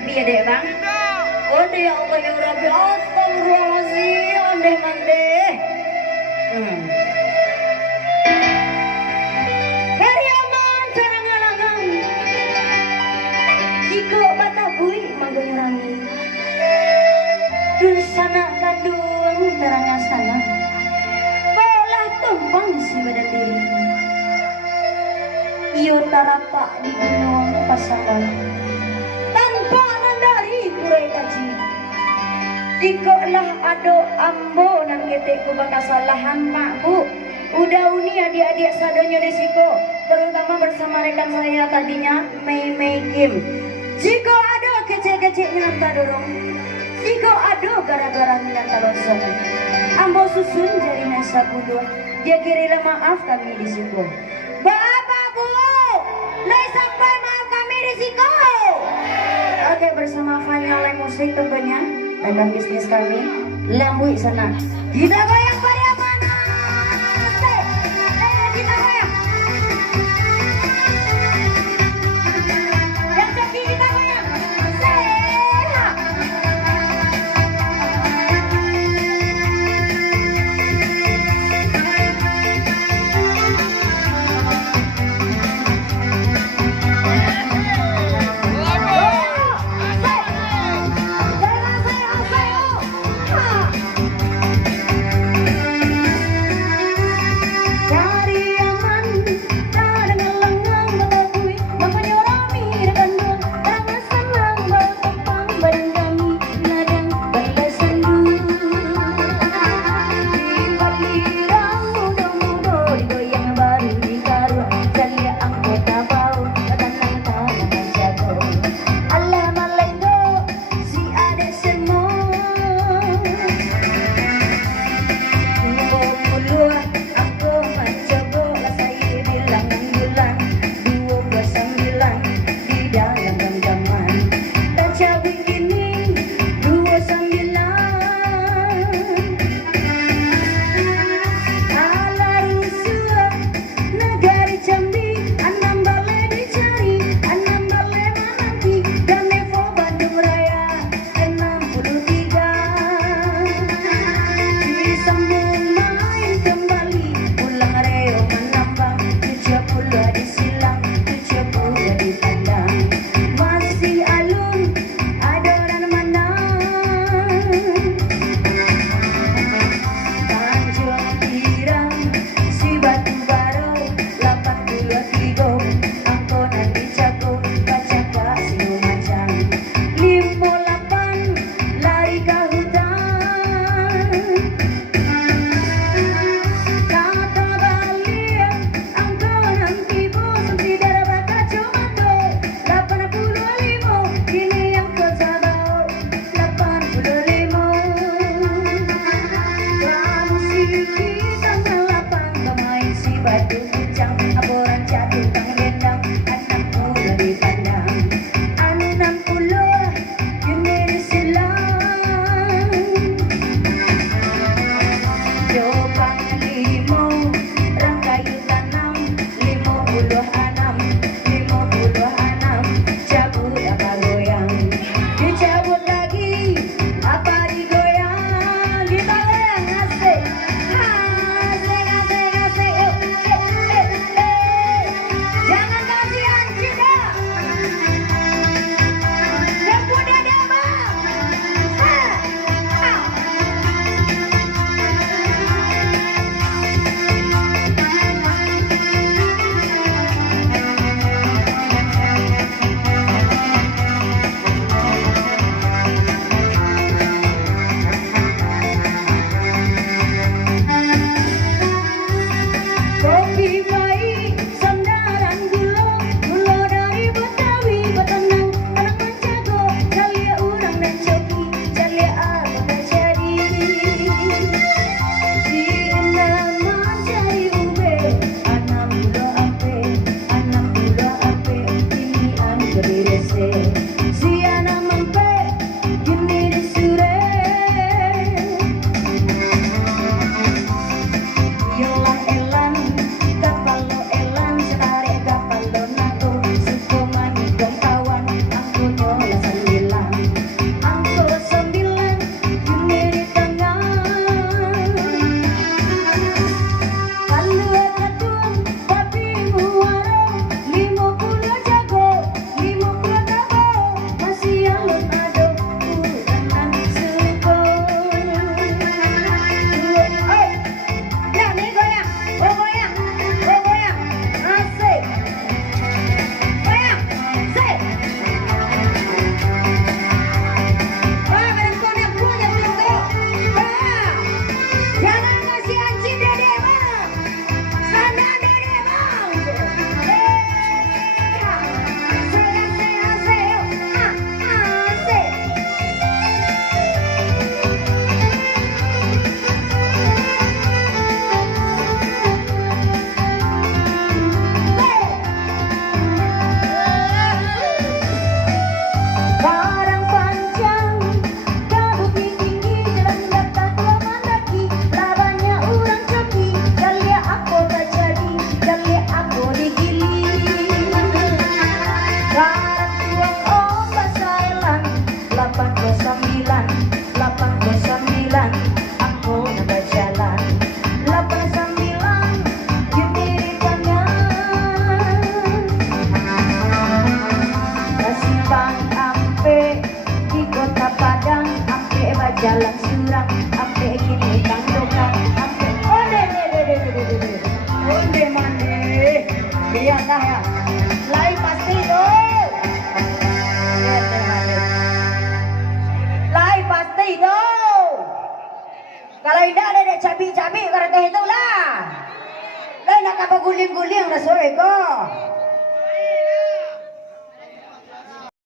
biar deh bang. Oh ya Allah ya Rabbi, astagfirullahaladzim, ondeh mandeh. Karyaman sarang ngalangan, jika batabui magenyurangi, dun sana kadung terang sana, bolah tumpang si badan diri. Iyo tarapak di gunung pasangan, tanpa nandari kurai kaji. Jikalah ado ambo nan ketek ku bakasalahan mak bu. Udah uni adik-adik sadonyo desiko, terutama bersama rekan saya tadinya Mei Kim. Jika ada kecil-kecil nyata dorong, jika ada gara-gara nyata losong, ambo susun jari nasa bulu, dia kirilah maaf kami disiko. Bapak bu, lai sampai maaf kami disiko. Oke, bersama Fanya Musik tentunya, rekan bisnis kami, Lambui sana. Kita goyang pada mana? Kita goyang. Yang kaki kita goyang. Sehat. Iya dah ya. Lain pasti tuh. Lain pasti tuh. Kalau tidak ada cabi-cabi karena itu lah. Lain nak apa guling-guling na sore ko.